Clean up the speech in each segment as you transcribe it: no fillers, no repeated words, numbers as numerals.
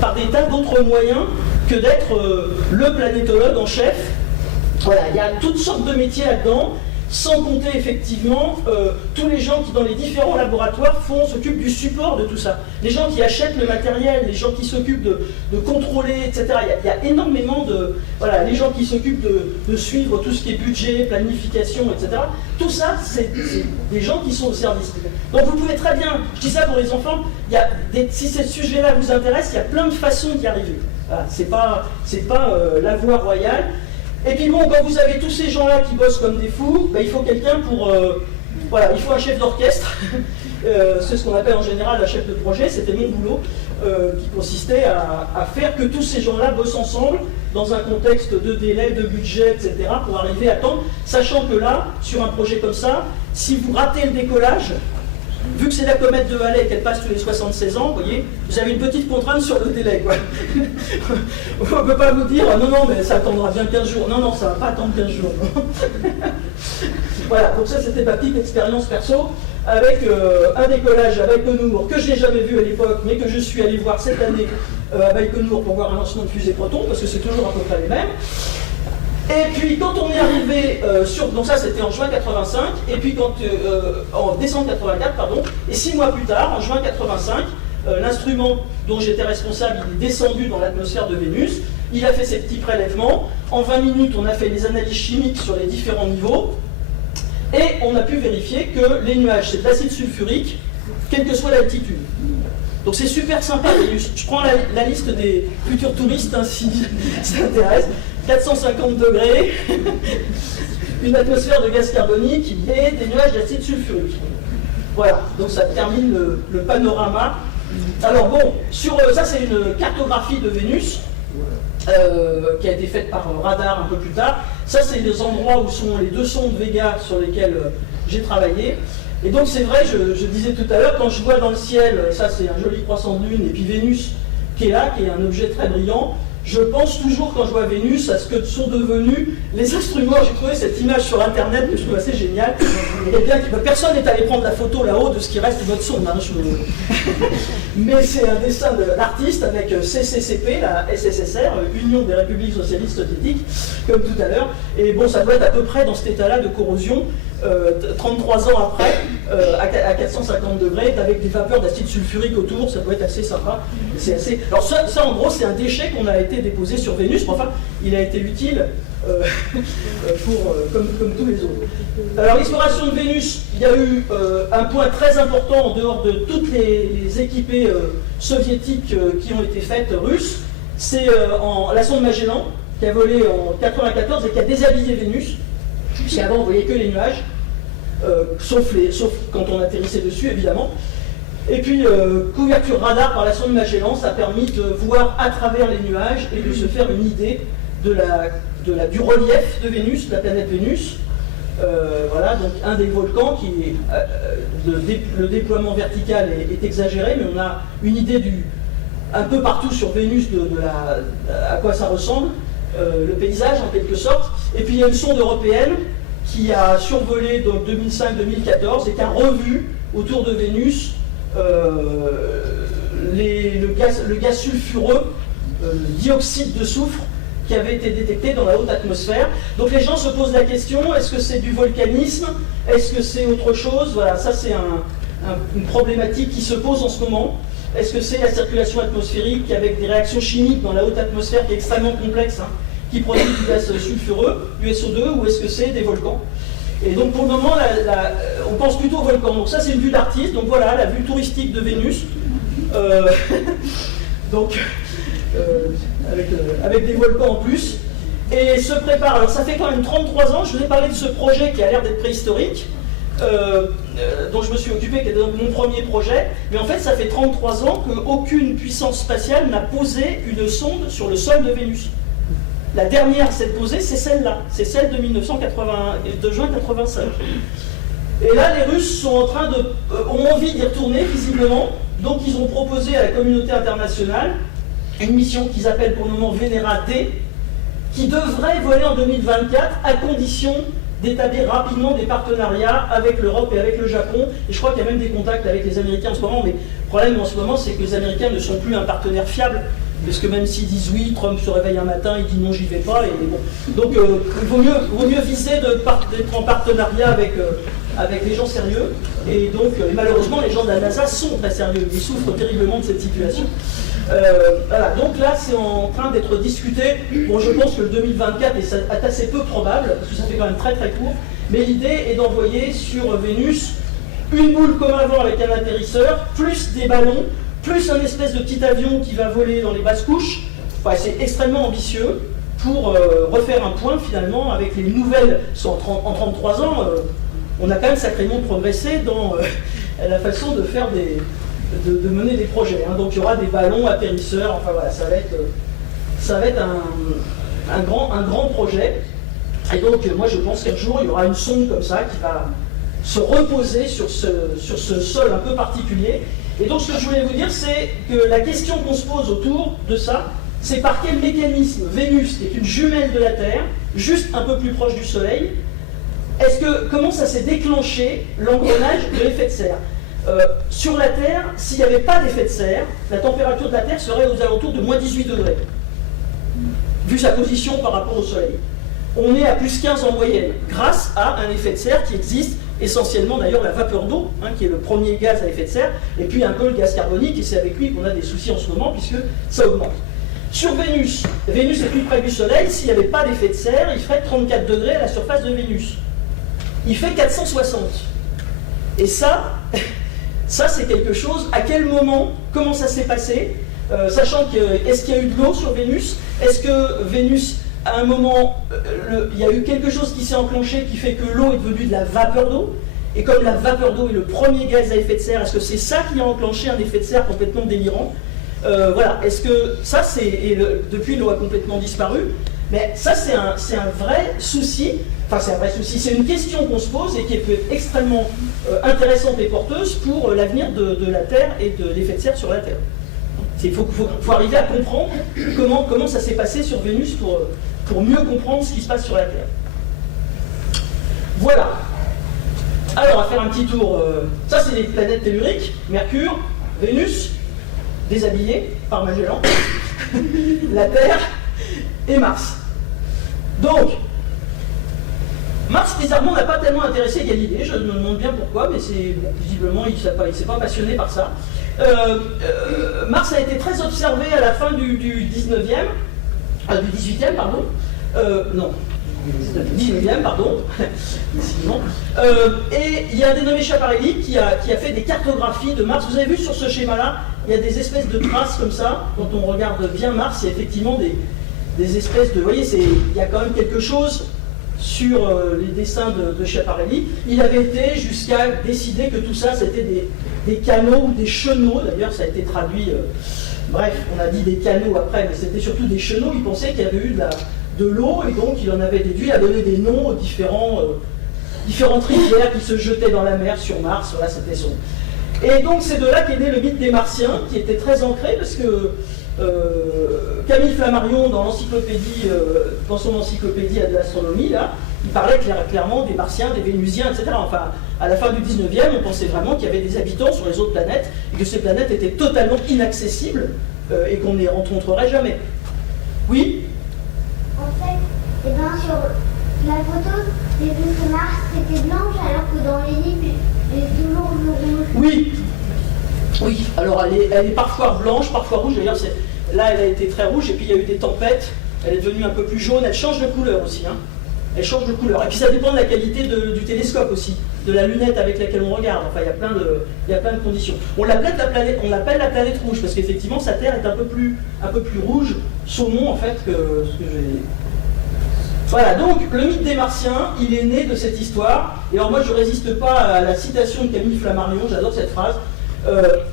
par des tas d'autres moyens que d'être le planétologue en chef. Voilà, il y a toutes sortes de métiers là-dedans, sans compter effectivement tous les gens qui dans les différents laboratoires s'occupent du support de tout ça. Les gens qui achètent le matériel, les gens qui s'occupent de contrôler, etc. Il y a énormément de... Voilà, les gens qui s'occupent de suivre tout ce qui est budget, planification, etc. Tout ça, c'est des gens qui sont au service. Donc vous pouvez très bien, je dis ça pour les enfants, si ce sujet-là vous intéresse, il y a plein de façons d'y arriver. Voilà, c'est pas la voie royale. Et puis bon, quand vous avez tous ces gens-là qui bossent comme des fous, il faut quelqu'un pour... voilà, il faut un chef d'orchestre. C'est ce qu'on appelle en général un chef de projet. C'était mon boulot, qui consistait à faire que tous ces gens-là bossent ensemble dans un contexte de délai, de budget, etc. pour arriver à temps. Sachant que là, sur un projet comme ça, si vous ratez le décollage, vu que c'est la comète de Halley qu'elle passe tous les 76 ans, vous voyez, vous avez une petite contrainte sur le délai, quoi. On ne peut pas vous dire, non, mais ça attendra bien 15 jours. Non, ça ne va pas attendre 15 jours. Voilà, donc ça, c'était ma petite expérience perso, avec un décollage à Baïkonour, que je n'ai jamais vu à l'époque, mais que je suis allé voir cette année à Baïkonour pour voir un lancement de fusée Proton, parce que c'est toujours à peu près les mêmes. Et puis quand on est arrivé donc ça c'était en juin 85, et puis en décembre 84, pardon, et 6 mois plus tard, en juin 85, l'instrument dont j'étais responsable, il est descendu dans l'atmosphère de Vénus, il a fait ses petits prélèvements, en 20 minutes on a fait les analyses chimiques sur les différents niveaux, et on a pu vérifier que les nuages c'est de l'acide sulfurique, quelle que soit l'altitude. Donc c'est super sympa, Vénus. Je prends la liste des futurs touristes, hein, si ça intéresse. 450 degrés, une atmosphère de gaz carbonique et des nuages d'acide sulfurique. Voilà, donc ça termine le panorama. Alors bon, ça c'est une cartographie de Vénus qui a été faite par radar un peu plus tard. Ça c'est les endroits où sont les 2 sondes Vega sur lesquelles j'ai travaillé. Et donc c'est vrai, je disais tout à l'heure, quand je vois dans le ciel, ça c'est un joli croissant de lune, et puis Vénus qui est là, qui est un objet très brillant, je pense toujours, quand je vois Vénus, à ce que sont devenus les instruments. J'ai trouvé cette image sur Internet que je trouve assez géniale. Personne n'est allé prendre la photo là-haut de ce qui reste de votre sonde. Hein, mais c'est un dessin de l'artiste avec CCCP, la SSSR, Union des Républiques Socialistes Soviétiques, comme tout à l'heure. Et bon, ça doit être à peu près dans cet état-là de corrosion, 33 ans après, à 450 degrés, avec des vapeurs d'acide sulfurique autour. Ça doit être assez sympa. Alors ça en gros, c'est un déchet qu'on a été déposé sur Vénus, mais enfin, il a été utile comme tous les autres. Alors l'exploration de Vénus, il y a eu un point très important en dehors de toutes les équipées soviétiques qui ont été faites russes, c'est la sonde Magellan qui a volé en 1994 et qui a déshabillé Vénus, puisqu'avant on voyait que les nuages, sauf quand on atterrissait dessus évidemment. Et puis, couverture radar par la sonde Magellan, ça a permis de voir à travers les nuages et de se faire une idée du relief de Vénus, de la planète Vénus. Voilà, donc un des volcans qui le déploiement vertical est exagéré, mais on a une idée un peu partout sur Vénus à quoi ça ressemble, le paysage en quelque sorte. Et puis il y a une sonde européenne qui a survolé 2005-2014 et qui a revu autour de Vénus le gaz sulfureux, le dioxyde de soufre qui avait été détecté dans la haute atmosphère. Donc les gens se posent la question, est-ce que c'est du volcanisme? Est-ce que c'est autre chose? Voilà, ça c'est une problématique qui se pose en ce moment. Est-ce que c'est la circulation atmosphérique avec des réactions chimiques dans la haute atmosphère qui est extrêmement complexe, hein, qui produit du gaz sulfureux, du SO2, ou est-ce que c'est des volcans? Et donc pour le moment, on pense plutôt au volcan. Donc ça c'est une vue d'artiste, donc voilà, la vue touristique de Vénus. Donc avec des volcans en plus. Et se prépare, alors ça fait quand même 33 ans, je vous ai parlé de ce projet qui a l'air d'être préhistorique, dont je me suis occupé, qui était donc mon premier projet, mais en fait ça fait 33 ans qu'aucune puissance spatiale n'a posé une sonde sur le sol de Vénus. La dernière à s'être posée, c'est celle-là, c'est celle de juin 1985. Et là, les Russes sont ont envie d'y retourner, visiblement, donc ils ont proposé à la communauté internationale une mission qu'ils appellent pour le moment Venera D, qui devrait voler en 2024 à condition d'établir rapidement des partenariats avec l'Europe et avec le Japon. Et je crois qu'il y a même des contacts avec les Américains en ce moment, mais problème en ce moment, c'est que les Américains ne sont plus un partenaire fiable, parce que même s'ils disent oui, Trump se réveille un matin, il dit non, j'y vais pas, et bon. Donc il vaut mieux viser d'être en partenariat avec les gens sérieux, et donc malheureusement les gens de la NASA sont très sérieux, ils souffrent terriblement de cette situation. Voilà, donc là c'est en train d'être discuté. Bon, je pense que le 2024 est assez peu probable, parce que ça fait quand même très très court, mais l'idée est d'envoyer sur Vénus une boule comme avant avec un atterrisseur, plus des ballons, plus un espèce de petit avion qui va voler dans les basses couches. Enfin, c'est extrêmement ambitieux pour refaire un point finalement avec les nouvelles. Parce qu'en 33 ans, on a quand même sacrément progressé dans la façon de faire de mener des projets. Hein. Donc il y aura des ballons, atterrisseurs, enfin voilà, ça va être un grand projet. Et donc moi je pense qu'un jour il y aura une sonde comme ça qui va se reposer sur ce sol un peu particulier. Et donc ce que je voulais vous dire, c'est que la question qu'on se pose autour de ça, c'est par quel mécanisme Vénus, qui est une jumelle de la Terre, juste un peu plus proche du Soleil, comment ça s'est déclenché l'engrenage de l'effet de serre? Sur la Terre, s'il n'y avait pas d'effet de serre, la température de la Terre serait aux alentours de moins 18 degrés, vu sa position par rapport au Soleil. On est à plus 15 en moyenne, grâce à un effet de serre qui existe, essentiellement d'ailleurs la vapeur d'eau, hein, qui est le premier gaz à effet de serre, et puis un peu le gaz carbonique, et c'est avec lui qu'on a des soucis en ce moment, puisque ça augmente. Sur Vénus, Vénus est plus près du Soleil, s'il n'y avait pas d'effet de serre, il ferait 34 degrés à la surface de Vénus. Il fait 460. Et ça c'est quelque chose, à quel moment, comment ça s'est passé, sachant que, est-ce qu'il y a eu de l'eau sur Vénus? Est-ce que Vénus, à un moment, il y a eu quelque chose qui s'est enclenché qui fait que l'eau est devenue de la vapeur d'eau? Et comme la vapeur d'eau est le premier gaz à effet de serre, est-ce que c'est ça qui a enclenché un effet de serre complètement délirant? Voilà, est-ce que ça, depuis l'eau a complètement disparu, mais ça c'est un vrai souci, enfin c'est un vrai souci, c'est une question qu'on se pose et qui peut être extrêmement intéressante et porteuse pour l'avenir de la Terre et de l'effet de serre sur la Terre. Il faut arriver à comprendre comment ça s'est passé sur Vénus pour mieux comprendre ce qui se passe sur la Terre. Voilà. Alors, on va faire un petit tour. Ça, c'est les planètes telluriques. Mercure, Vénus, déshabillé par Magellan, la Terre et Mars. Donc, Mars, bizarrement, n'a pas tellement intéressé Galilée. Je me demande bien pourquoi, mais visiblement, il ne s'est pas passionné par ça. Mars a été très observé à la fin du 18e, pardon. Non, 19e, pardon. Et il y a un dénommé Schiaparelli qui a fait des cartographies de Mars. Vous avez vu sur ce schéma-là, il y a des espèces de traces comme ça. Quand on regarde bien Mars, il y a effectivement des espèces de... Vous voyez, il y a quand même quelque chose sur les dessins de Schiaparelli. Il avait été jusqu'à décider que tout ça, c'était des canaux ou des chenaux. D'ailleurs, ça a été traduit... bref, on a dit des canaux après, mais c'était surtout des chenaux. Il pensait qu'il y avait eu de l'eau, et donc il en avait déduit à donner des noms aux différentes rivières qui se jetaient dans la mer sur Mars. Voilà, c'était son... Et donc c'est de là qu'est né le mythe des Martiens, qui était très ancré, parce que Camille Flammarion, dans son encyclopédie de l'astronomie, là, il parlait clairement des Martiens, des Vénusiens, etc. Enfin, à la fin du 19e, on pensait vraiment qu'il y avait des habitants sur les autres planètes, et que ces planètes étaient totalement inaccessibles, et qu'on n'y rencontrerait jamais. Oui? En fait, sur la photo des Vénus et Mars, c'était blanche, alors que dans les livres, il est toujours rouge. Oui. Oui, alors elle est parfois blanche, parfois rouge. D'ailleurs, là, elle a été très rouge, et puis il y a eu des tempêtes. Elle est devenue un peu plus jaune. Elle change de couleur aussi. Hein. Elle change de couleur. Et puis ça dépend de la qualité du télescope aussi, de la lunette avec laquelle on regarde. Enfin, il y a plein de conditions. On l'appelle la planète rouge, parce qu'effectivement, sa Terre est un peu plus rouge, saumon en fait, que ce que j'ai... Voilà, donc le mythe des Martiens, il est né de cette histoire. Et alors moi, je ne résiste pas à la citation de Camille Flammarion, j'adore cette phrase.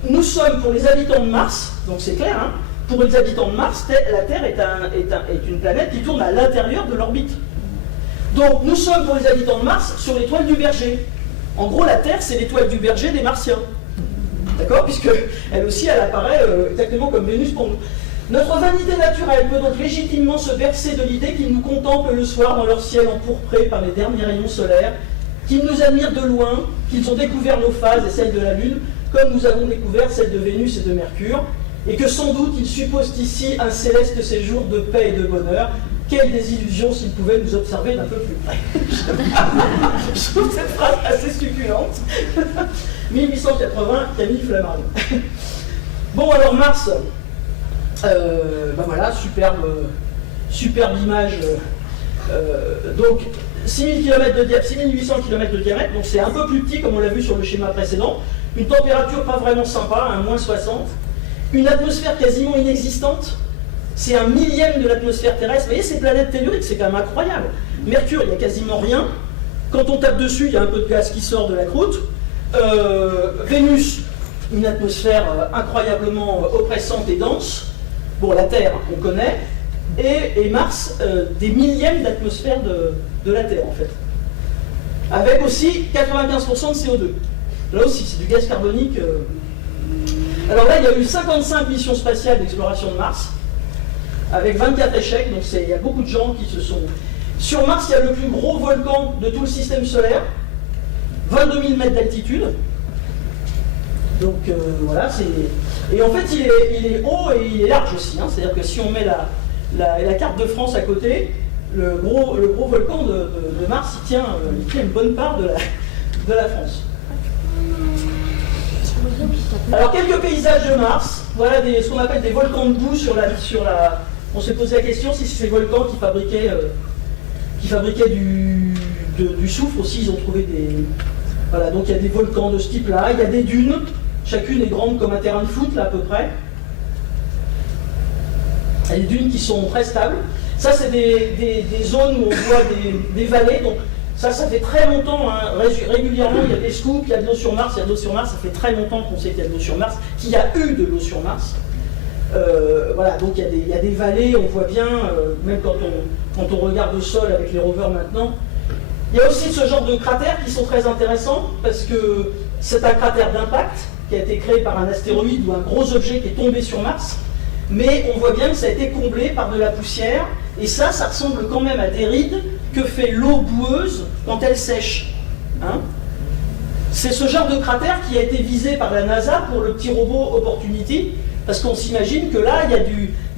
Nous sommes pour les habitants de Mars, donc c'est clair, hein, pour les habitants de Mars, la Terre est une planète qui tourne à l'intérieur de l'orbite. Donc nous sommes pour les habitants de Mars sur l'étoile du Berger. En gros, la Terre, c'est l'étoile du Berger des Martiens. D'accord? Puisque elle aussi, elle apparaît exactement comme Vénus pour nous. Notre vanité naturelle peut donc légitimement se bercer de l'idée qu'ils nous contemplent le soir dans leur ciel empourpré par les derniers rayons solaires, qu'ils nous admirent de loin, qu'ils ont découvert nos phases et celles de la Lune, comme nous avons découvert celle de Vénus et de Mercure, et que sans doute ils supposent ici un céleste séjour de paix et de bonheur. Quelle désillusion s'ils pouvaient nous observer d'un peu plus près. Je trouve cette phrase assez succulente. 1880, Camille Flammarion. Bon, alors Mars, ben voilà, superbe image. Donc 6000 km de diamètre, 6800 km de diamètre, donc c'est un peu plus petit comme on l'a vu sur le schéma précédent. Une température pas vraiment sympa, hein, moins 60. Une atmosphère quasiment inexistante. C'est un millième de l'atmosphère terrestre. Vous voyez ces planètes telluriques, c'est quand même incroyable. Mercure, il n'y a quasiment rien. Quand on tape dessus, il y a un peu de gaz qui sort de la croûte. Vénus, une atmosphère incroyablement oppressante et dense. Bon, la Terre, on connaît. Et Mars, des millièmes d'atmosphère de la Terre, en fait. Avec aussi 95% de CO2. Là aussi, c'est du gaz carbonique. Alors là, il y a eu 55 missions spatiales d'exploration de Mars, avec 24 échecs, donc il y a beaucoup de gens qui se sont... Sur Mars, il y a le plus gros volcan de tout le système solaire, 22 000 mètres d'altitude. Donc voilà, et en fait, il est haut et il est large aussi, hein. C'est-à-dire que si on met la carte de France à côté, le gros volcan de Mars, il tient une bonne part de la France. Alors, quelques paysages de Mars, voilà ce qu'on appelle des volcans de boue sur la... On s'est posé la question si ces volcans qui fabriquaient du soufre aussi, ils ont trouvé des... Voilà, donc il y a des volcans de ce type-là, il y a des dunes, chacune est grande comme un terrain de foot, là, à peu près. Il y a des dunes qui sont très stables. Ça, c'est des zones où on voit des vallées, donc ça fait très longtemps, hein. Régulièrement, il y a des scoops, il y a de l'eau sur Mars, il y a de l'eau sur Mars, ça fait très longtemps qu'on sait qu'il y a de l'eau sur Mars, qu'il y a eu de l'eau sur Mars. Voilà, donc il y a des vallées, on voit bien, même quand on regarde le sol avec les rovers maintenant. Il y a aussi ce genre de cratères qui sont très intéressants, parce que c'est un cratère d'impact qui a été créé par un astéroïde ou un gros objet qui est tombé sur Mars, mais on voit bien que ça a été comblé par de la poussière, et ça ressemble quand même à des rides que fait l'eau boueuse quand elle sèche. Hein? C'est ce genre de cratère qui a été visé par la NASA pour le petit robot Opportunity, parce qu'on s'imagine que là, il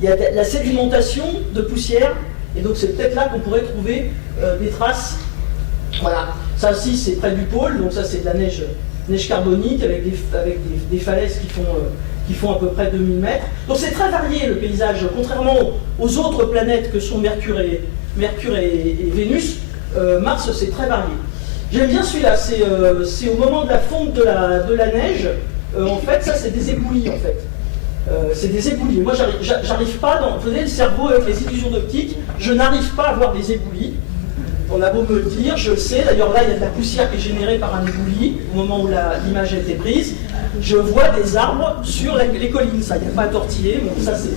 y a de la sédimentation de poussière, et donc c'est peut-être là qu'on pourrait trouver des traces. Voilà, ça aussi c'est près du pôle, donc ça c'est de la neige carbonique avec des falaises qui font à peu près 2000 mètres. Donc c'est très varié le paysage, contrairement aux autres planètes que sont Mercure et Vénus. Mars c'est très varié. J'aime bien celui-là, c'est au moment de la fonte de la neige, en fait ça c'est des éboulis en fait. C'est des éboulis. Moi j'arrive pas, vous voyez le cerveau avec les illusions d'optique, je n'arrive pas à voir des éboulis. On a beau me le dire, je le sais. D'ailleurs, là, il y a de la poussière qui est générée par un éboulis au moment où l'image a été prise. Je vois des arbres sur les collines. Ça, il n'y a pas à tortiller. Bon, ça, c'est...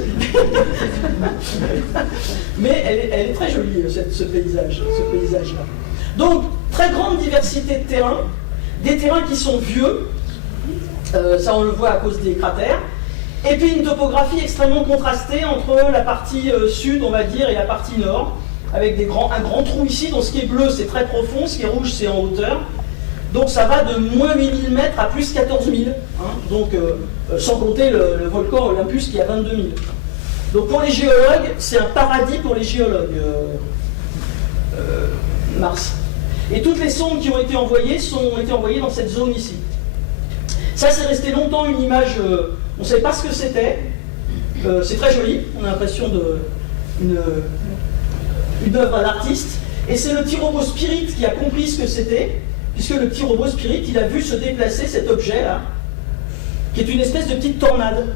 Mais elle est très jolie, ce paysage-là. Donc, très grande diversité de terrains. Des terrains qui sont vieux. Ça, on le voit à cause des cratères. Et puis, une topographie extrêmement contrastée entre la partie sud, on va dire, et la partie nord. Avec un grand trou ici, donc ce qui est bleu c'est très profond, ce qui est rouge c'est en hauteur. Donc ça va de moins 8000 mètres à plus 14 000, hein, donc sans compter le volcan Olympus qui est à 22 000. Donc pour les géologues, c'est un paradis pour les géologues, Mars. Et toutes les sondes qui ont été envoyées ont été envoyées dans cette zone ici. Ça c'est resté longtemps une image, on ne savait pas ce que c'était, c'est très joli, on a l'impression d'une œuvre d'artiste, et c'est le petit robot Spirit qui a compris ce que c'était, puisque le petit robot Spirit, il a vu se déplacer cet objet-là, qui est une espèce de petite tornade.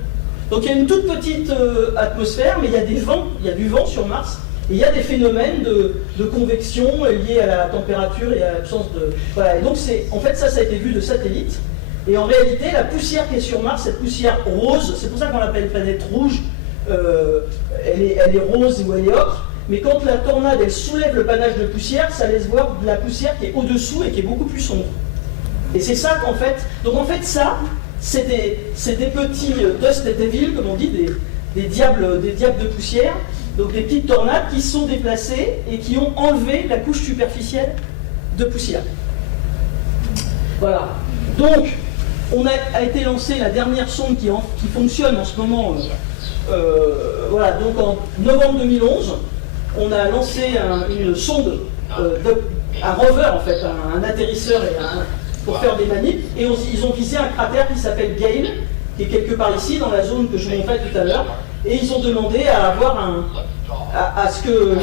Donc il y a une toute petite atmosphère, mais il y a des vents, il y a du vent sur Mars, et il y a des phénomènes de convection liés à la température et à l'absence de... Voilà, et donc en fait ça a été vu de satellite, et en réalité la poussière qui est sur Mars, cette poussière rose, c'est pour ça qu'on l'appelle planète rouge, elle est rose ou elle est ocre. Mais quand la tornade elle soulève le panache de poussière, ça laisse voir de la poussière qui est au-dessous et qui est beaucoup plus sombre. Et c'est ça qu'en fait... Donc en fait ça, c'est des petits dust devils, comme on dit, des diables de poussière, donc des petites tornades qui sont déplacées et qui ont enlevé la couche superficielle de poussière. Voilà. Donc, a été lancée la dernière sonde qui fonctionne en ce moment. Voilà, donc en novembre 2011, on a lancé une sonde, un rover en fait, un atterrisseur pour faire des manips, et ils ont visé un cratère qui s'appelle Gale, qui est quelque part ici, dans la zone que je vous montrais tout à l'heure, et ils ont demandé à avoir à ce que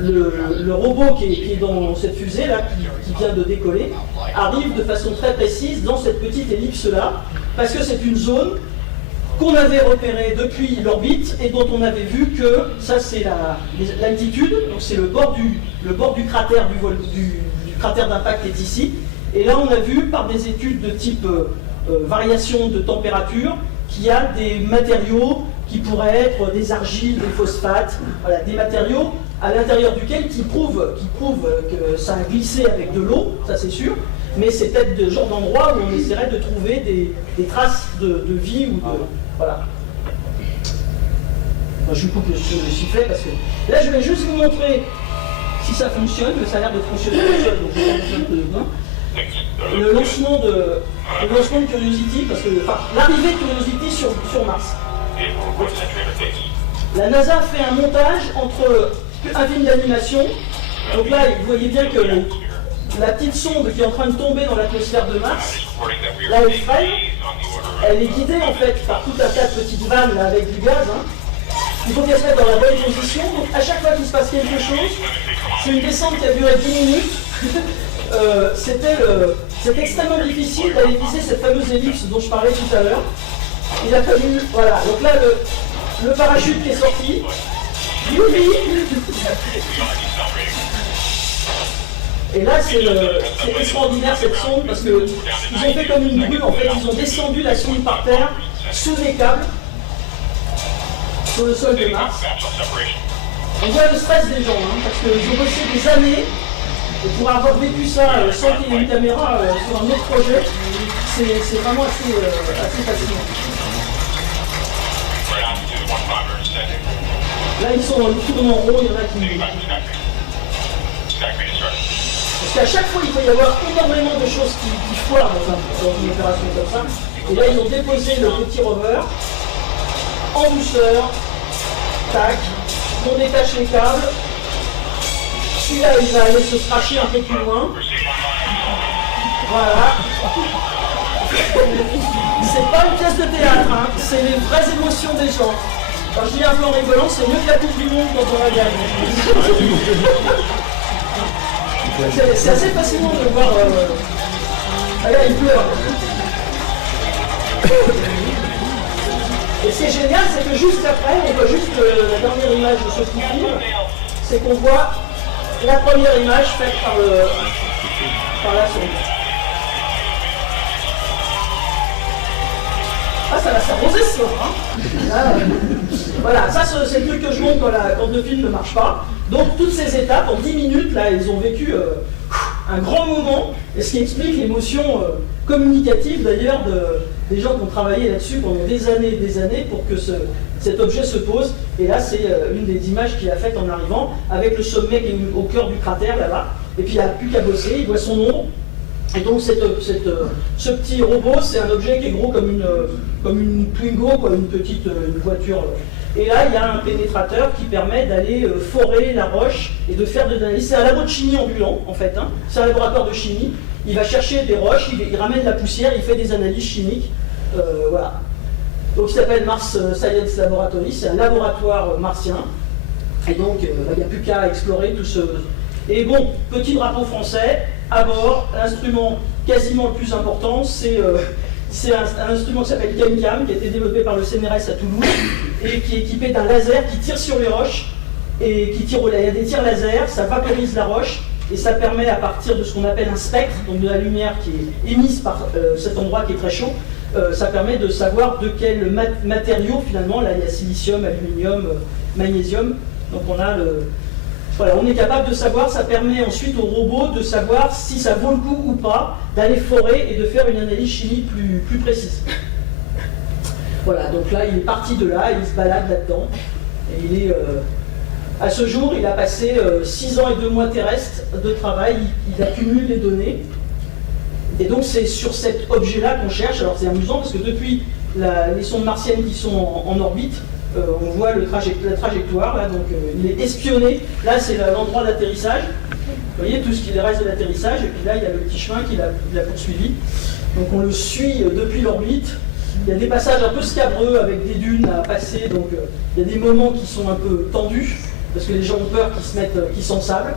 le robot qui est dans cette fusée là, qui vient de décoller, arrive de façon très précise dans cette petite ellipse là, parce que c'est une zone qu'on avait repérée depuis l'orbite et dont on avait vu que ça c'est l'altitude, donc c'est le bord du cratère du cratère d'impact qui est ici, et là on a vu par des études de type variation de température qu'il y a des matériaux qui pourraient être des argiles, des phosphates, voilà, des matériaux à l'intérieur duquel qui prouvent que ça a glissé avec de l'eau, ça c'est sûr, mais c'est peut-être le genre d'endroit où on essaierait de trouver des traces de vie ou de... Voilà. Moi, je coupe le sifflet parce que... Là je vais juste vous montrer si ça fonctionne, mais ça a l'air de fonctionner tout seul, donc je vais faire un peu de bien. Le lancement de Curiosity, parce que l'arrivée de Curiosity sur Mars. La NASA fait un montage entre un film d'animation. Donc là, vous voyez bien que la petite sonde qui est en train de tomber dans l'atmosphère de Mars, là elle est guidée en fait par tout un tas de petites vannes là, avec du gaz. Hein. Il faut qu'elle se mette dans la bonne position. Donc à chaque fois qu'il se passe quelque chose, c'est une descente qui a duré 10 minutes. C'était extrêmement difficile d'aller viser cette fameuse ellipse dont je parlais tout à l'heure. Il a fallu, voilà, donc là le parachute qui est sorti, youpi. Et là c'est extraordinaire cette sonde parce qu'ils ont fait comme une grue, en fait ils ont descendu la sonde par terre sous les câbles, sur le sol de Mars. On voit le stress des gens, hein, parce qu'ils ont bossé des années. Et pour avoir vécu ça sans qu'il y ait une caméra sur un autre projet, c'est vraiment assez fascinant. Là, ils sont tournés en rond, il y en a qui... Parce qu'à chaque fois, il peut y avoir énormément de choses qui foirent dans une opération comme ça. Et là, ils ont déposé le petit rover en douceur. Tac. On détache les câbles. Celui-là, il va aller se cracher un peu plus loin. Voilà. C'est pas une pièce de théâtre, hein. C'est les vraies émotions des gens. Quand je dis un peu en rigolant, c'est mieux que la Coupe du Monde quand on la gagne. C'est assez fascinant de voir... Ah là, il pleure. Et ce qui est génial, c'est que juste après, on voit juste la dernière image de ce petit film, c'est qu'on voit la première image faite par la sonde. Ah, ça va s'arroser ce soir, hein. Voilà, ça c'est le truc que je montre quand le film ne marche pas. Donc toutes ces étapes, en 10 minutes, là, ils ont vécu un grand moment, et ce qui explique l'émotion communicative d'ailleurs des gens qui ont travaillé là-dessus pendant des années pour que cet objet se pose. Et là, c'est une des images qu'il a faites en arrivant, avec le sommet qui est au cœur du cratère là-bas. Et puis il n'a plus qu'à bosser, il voit son ombre. Et donc ce petit robot, c'est un objet qui est gros comme une Twingo, quoi, une voiture. Et là, il y a un pénétrateur qui permet d'aller forer la roche et de faire de l'analyse. C'est un labo de chimie ambulant, en fait. Hein. C'est un laboratoire de chimie. Il va chercher des roches, il ramène la poussière, il fait des analyses chimiques. Voilà. Donc il s'appelle Mars Science Laboratory, c'est un laboratoire martien. Et donc, il n'y a plus qu'à explorer tout ce... Et bon, petit drapeau français, à bord, l'instrument quasiment le plus important, c'est un instrument qui s'appelle CamCam, qui a été développé par le CNRS à Toulouse, et qui est équipé d'un laser qui tire sur les roches, et qui tire, il y a des tirs laser, ça vaporise la roche, et ça permet à partir de ce qu'on appelle un spectre, donc de la lumière qui est émise par cet endroit qui est très chaud, ça permet de savoir de quel matériau finalement, là il y a silicium, aluminium, magnésium, donc on a voilà, on est capable de savoir, ça permet ensuite au robot de savoir si ça vaut le coup ou pas d'aller forer et de faire une analyse chimique plus précise. Voilà, donc là il est parti de là, il se balade là-dedans, et il est... à ce jour, il a passé 6 ans et 2 mois terrestres de travail, il accumule les données. Et donc c'est sur cet objet-là qu'on cherche. Alors c'est amusant parce que depuis les sondes martiennes qui sont en orbite, on voit la trajectoire, là, donc il est espionné. Là c'est l'endroit d'atterrissage. Vous voyez tout ce qui reste de l'atterrissage, et puis là il y a le petit chemin qui l'a poursuivi. Donc on le suit depuis l'orbite. Il y a des passages un peu scabreux avec des dunes à passer, donc il y a des moments qui sont un peu tendus, parce que les gens ont peur qu'ils s'ensable.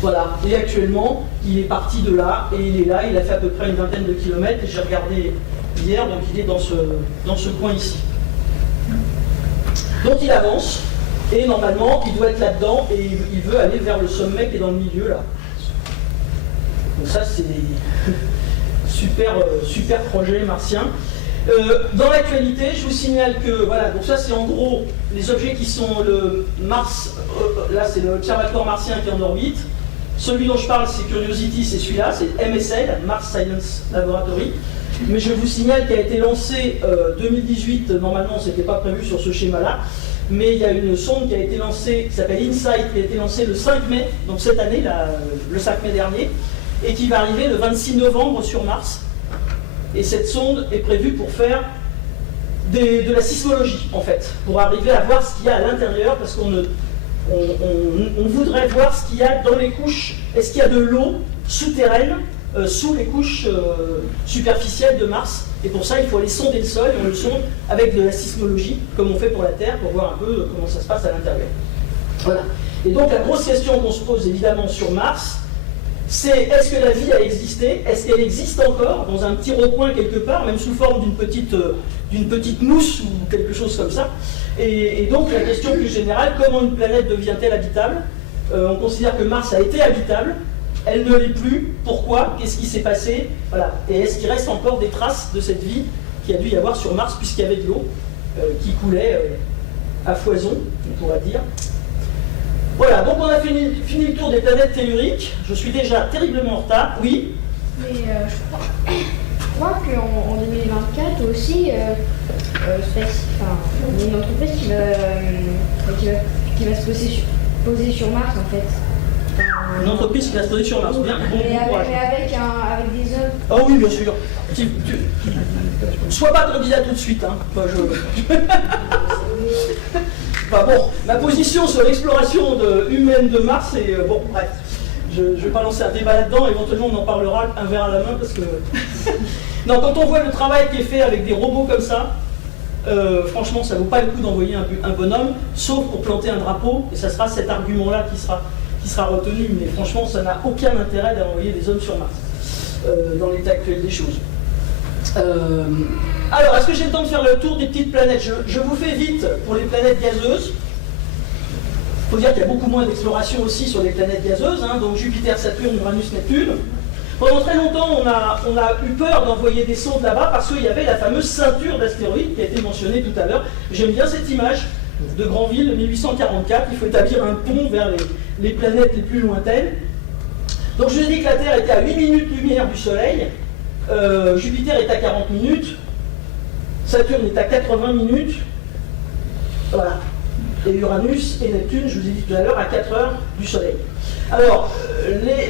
Voilà, et actuellement, il est parti de là, et il est là, il a fait à peu près une vingtaine de kilomètres, et j'ai regardé hier, donc il est dans ce coin ici. Donc il avance, et normalement, il doit être là-dedans, et il veut aller vers le sommet qui est dans le milieu, là. Donc ça, c'est super projet martien. Dans l'actualité, je vous signale que, voilà, donc ça c'est en gros les objets qui sont le Mars, là c'est l'observatoire martien qui est en orbite. Celui dont je parle, c'est Curiosity, c'est celui-là, c'est MSL, Mars Science Laboratory. Mais je vous signale qu'il a été lancé 2018, normalement c'était pas prévu sur ce schéma-là, mais il y a une sonde qui a été lancée, qui s'appelle InSight, qui a été lancée le 5 mai, donc cette année, là, le 5 mai dernier, et qui va arriver le 26 novembre sur Mars. Et cette sonde est prévue pour faire de la sismologie, en fait, pour arriver à voir ce qu'il y a à l'intérieur, parce qu'on voudrait voir ce qu'il y a dans les couches. Est-ce qu'il y a de l'eau souterraine sous les couches superficielles de Mars? Et pour ça, il faut aller sonder le sol, et on le sonde avec de la sismologie, comme on fait pour la Terre, pour voir un peu comment ça se passe à l'intérieur. Voilà. Et donc la grosse question qu'on se pose évidemment sur Mars, c'est est-ce que la vie a existé? Est-ce qu'elle existe encore dans un petit recoin quelque part, même sous forme d'une petite mousse ou quelque chose comme ça? Et donc la question plus générale, comment une planète devient-elle habitable? On considère que Mars a été habitable, elle ne l'est plus. Pourquoi? Qu'est-ce qui s'est passé? Voilà. Et est-ce qu'il reste encore des traces de cette vie qui a dû y avoir sur Mars, puisqu'il y avait de l'eau qui coulait à foison, on pourrait dire. Voilà, donc on a fini le tour des planètes telluriques. Je suis déjà terriblement en retard, oui. Mais je crois qu'en 2024 aussi, il y a une entreprise qui va se poser sur Mars en fait. Une entreprise qui va se poser sur Mars, bien, bon courage. Mais avec des hommes. Ah oui, bien sûr. Sois pas candidat tout de suite, hein. Enfin, Enfin bon, ma position sur l'exploration humaine de Mars, c'est bon, bref. Je ne vais pas lancer un débat là-dedans, éventuellement on en parlera un verre à la main parce que. Non, quand on voit le travail qui est fait avec des robots comme ça, franchement, ça ne vaut pas le coup d'envoyer un bonhomme, sauf pour planter un drapeau, et ça sera cet argument-là qui sera retenu, mais franchement, ça n'a aucun intérêt d'envoyer des hommes sur Mars, dans l'état actuel des choses. Alors, est-ce que j'ai le temps de faire le tour des petites planètes? Je vous fais vite pour les planètes gazeuses. Il faut dire qu'il y a beaucoup moins d'exploration aussi sur les planètes gazeuses, hein, donc Jupiter, Saturne, Uranus, Neptune. Pendant très longtemps, on a eu peur d'envoyer des sondes là-bas parce qu'il y avait la fameuse ceinture d'astéroïdes qui a été mentionnée tout à l'heure. J'aime bien cette image de Granville de 1844. Il faut établir un pont vers les planètes les plus lointaines. Donc je vous ai dit que la Terre était à 8 minutes-lumière du Soleil. Jupiter est à 40 minutes. Saturne est à 80 minutes. Voilà. Et Uranus et Neptune, je vous ai dit tout à l'heure, à 4 heures du Soleil. Alors,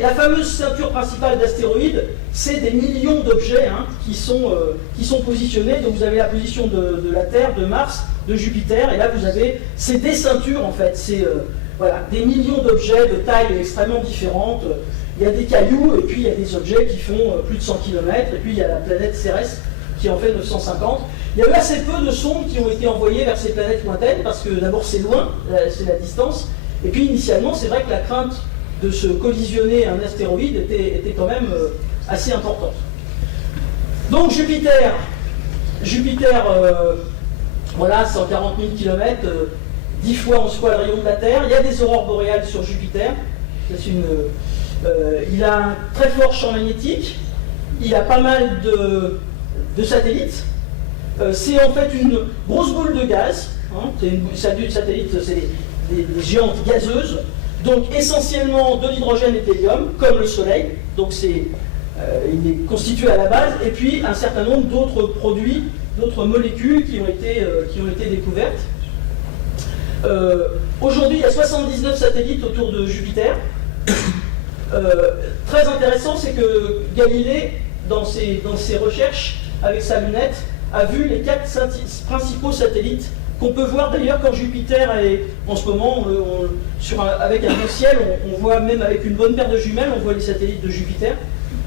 la fameuse ceinture principale d'astéroïdes, c'est des millions d'objets qui sont positionnés. Donc vous avez la position de la Terre, de Mars, de Jupiter, et là vous avez, c'est des ceintures en fait, c'est voilà, des millions d'objets de tailles extrêmement différentes. Il y a des cailloux, et puis il y a des objets qui font plus de 100 km, et puis il y a la planète Cérès qui en fait 950. Il y a eu assez peu de sondes qui ont été envoyées vers ces planètes lointaines, parce que d'abord c'est loin, c'est la distance, et puis initialement c'est vrai que la crainte de se collisionner un astéroïde était quand même assez importante. Donc Jupiter, voilà, 140 000 km, 10 fois 11 fois le rayon de la Terre. Il y a des aurores boréales sur Jupiter. Il a un très fort champ magnétique, il a pas mal de satellites. C'est en fait une grosse boule de gaz. Satellites, c'est des géantes gazeuses. Donc essentiellement de l'hydrogène et de l'hélium, comme le Soleil. Donc il est constitué à la base, et puis un certain nombre d'autres produits, d'autres molécules qui ont été découvertes. Aujourd'hui, il y a 79 satellites autour de Jupiter. Très intéressant, c'est que Galilée, dans ses recherches, avec sa lunette, a vu les 4 principaux satellites qu'on peut voir d'ailleurs quand Jupiter est en ce moment, avec un beau ciel, on voit même avec une bonne paire de jumelles, on voit les satellites de Jupiter,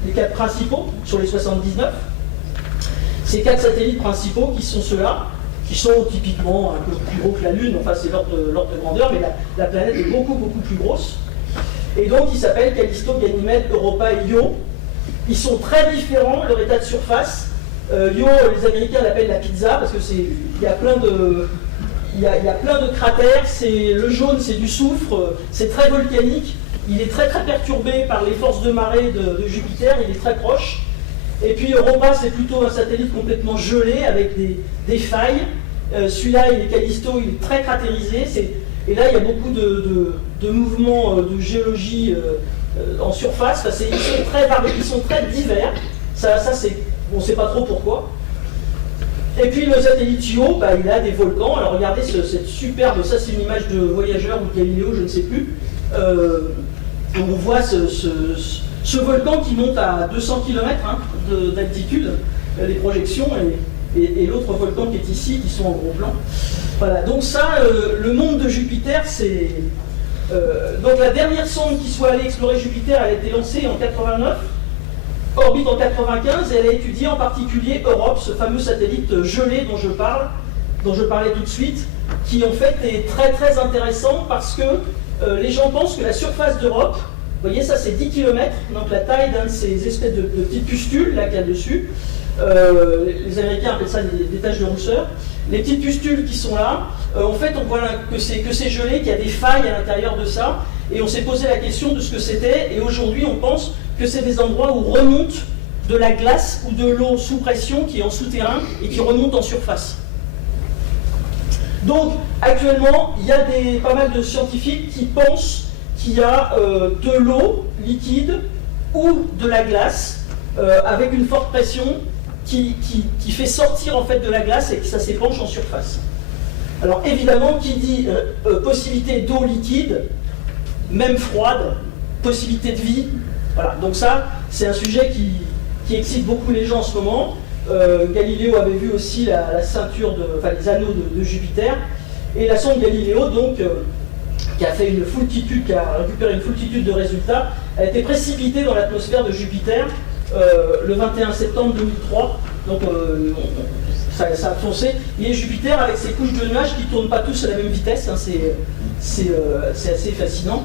les 4 principaux sur les 79. Ces 4 satellites principaux qui sont ceux-là, qui sont typiquement un peu plus gros que la Lune, enfin c'est l'ordre de grandeur, mais la planète est beaucoup plus grosse. Et donc ils s'appellent Callisto, Ganymède, Europa et Io. Ils sont très différents, leur état de surface. Io, les Américains l'appellent la pizza parce que il y a plein de cratères. Le jaune, c'est du soufre, c'est très volcanique. Il est très perturbé par les forces de marée de Jupiter. Il est très proche. Et puis Europa, c'est plutôt un satellite complètement gelé avec des failles. Celui-là, il est Callisto, il est très cratérisé. Et là, il y a beaucoup de mouvements de géologie en surface. Enfin, ils sont très divers. Ça on ne sait pas trop pourquoi. Et puis le satellite Io, il a des volcans. Alors regardez cette superbe, ça c'est une image de voyageur ou de Galiléo, je ne sais plus. On voit ce volcan qui monte à 200 km d'altitude, les projections, et l'autre volcan qui est ici, qui sont en gros plan. Voilà, donc ça, le monde de Jupiter, c'est... donc la dernière sonde qui soit allée explorer Jupiter, elle a été lancée en 89, orbite en 95, et elle a étudié en particulier Europe, ce fameux satellite gelé dont je parlais tout de suite, qui en fait est très intéressant parce que les gens pensent que la surface d'Europe, vous voyez ça c'est 10 km, donc la taille d'un de ces espèces de petites pustules là qu'il y a dessus, les Américains appellent ça des taches de rousseur, les petites pustules qui sont là, en fait on voit que c'est gelé, qu'il y a des failles à l'intérieur de ça, et on s'est posé la question de ce que c'était, et aujourd'hui on pense que c'est des endroits où remonte de la glace ou de l'eau sous pression qui est en souterrain et qui remonte en surface. Donc actuellement, il y a pas mal de scientifiques qui pensent qu'il y a de l'eau liquide ou de la glace avec une forte pression qui fait sortir en fait de la glace et que ça s'épanche en surface. Alors évidemment, qui dit possibilité d'eau liquide, même froide, possibilité de vie, voilà. Donc ça, c'est un sujet qui excite beaucoup les gens en ce moment. Galiléo avait vu aussi la ceinture, les anneaux de Jupiter, et la sonde Galiléo, donc, qui a fait qui a récupéré une foultitude de résultats, a été précipitée dans l'atmosphère de Jupiter le 21 septembre 2003. Donc ça a foncé. Et Jupiter, avec ses couches de nuages qui ne tournent pas tous à la même vitesse, hein, c'est assez fascinant.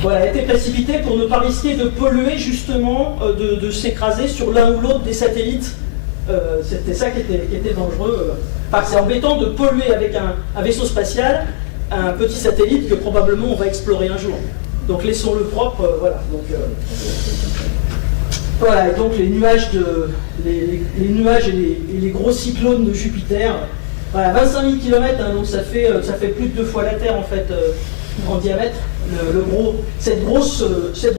Voilà, a été précipité pour ne pas risquer de polluer justement, de s'écraser sur l'un ou l'autre des satellites. C'était ça qui était dangereux. Enfin, c'est embêtant de polluer avec un vaisseau spatial un petit satellite que probablement on va explorer un jour. Donc laissons-le propre, voilà. Voilà, et donc les nuages et les gros cyclones de Jupiter. Voilà, 25 000 km, hein, donc ça fait plus de 2 fois la Terre en fait en diamètre. Cette grosse